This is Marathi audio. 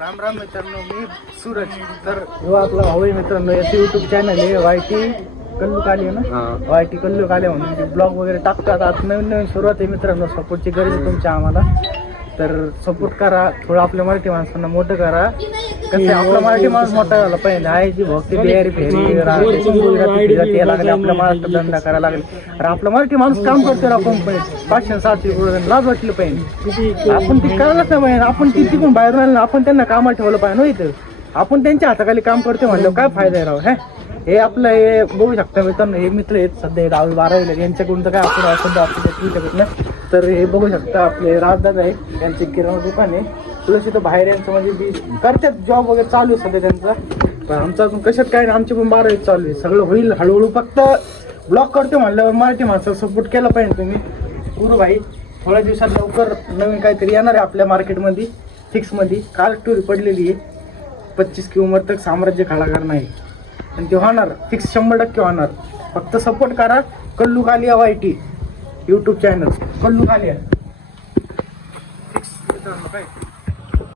राम राम मित्रांनो, मी सूरज. तर जो आपला भाऊ आहे मित्रांनो, याचं यूट्यूब चॅनल आहे वायटी कल्लू काले ना, वायटी कल्लू काले म्हणून ते ब्लॉग वगैरे टाकतात. आता नवीन नवीन सुरुवात आहे मित्रांनो, सपोर्टची गरज आहे तुमच्या आम्हाला. तर सपोर्ट करा, थोडं आपल्या मराठी माणसांना मोठं करा. कसं आपला मराठी माणूस मोठा झाला पाहिजे. आहे जी भक्ती बिहारी फेरी लागले, आपल्या महाराष्ट्र धंदा करायला लागले. तर आपला मराठी माणूस काम करतो ना कंपनीत 500-700 लाज वाटलं पाहिजे. आपण ती करायलाच नाही पाहिजे. आपण ती तिकडून बाहेर राहिलं, आपण त्यांना कामाला ठेवलं पाहिजे. इथं आपण त्यांच्या हाताखाली काम करतो म्हणलं काय फायदा आहे राव. हे आपलं हे बघू शकता मित्रांनो, हे मित्र आहेत सध्या 10वी-12वीला, यांच्याकडून तर काय आपण सध्या आपल्या शकत नाही. तर हे बघू शकता आपले राजदादा आहे, यांचे किराणा दुकान आहे. प्लस इथं बाहेर यांचं म्हणजे बी करतात जॉब वगैरे चालू आहे सध्या त्यांचा. पण आमचं अजून कशात काय नाही, आमची पण 12वी चालू आहे. सगळं होईल हळूहळू. फक्त ब्लॉग करतो म्हणल्यावर मराठी माणसाला सपोर्ट केला पाहिजे तुम्ही. गुरु भाई थोड्या दिवसात लवकर नवीन काहीतरी येणार आहे आपल्या मार्केटमध्ये फिक्समध्ये. काल स्टोरी पडलेली आहे 25 की उमर तक साम्राज्य खडा करणार आहे, आणि ते होणार फिक्स 100% होणार. फक्त सपोर्ट करा. Kallu Kaliya YT YouTube channel Kallu Kaliya fix. काय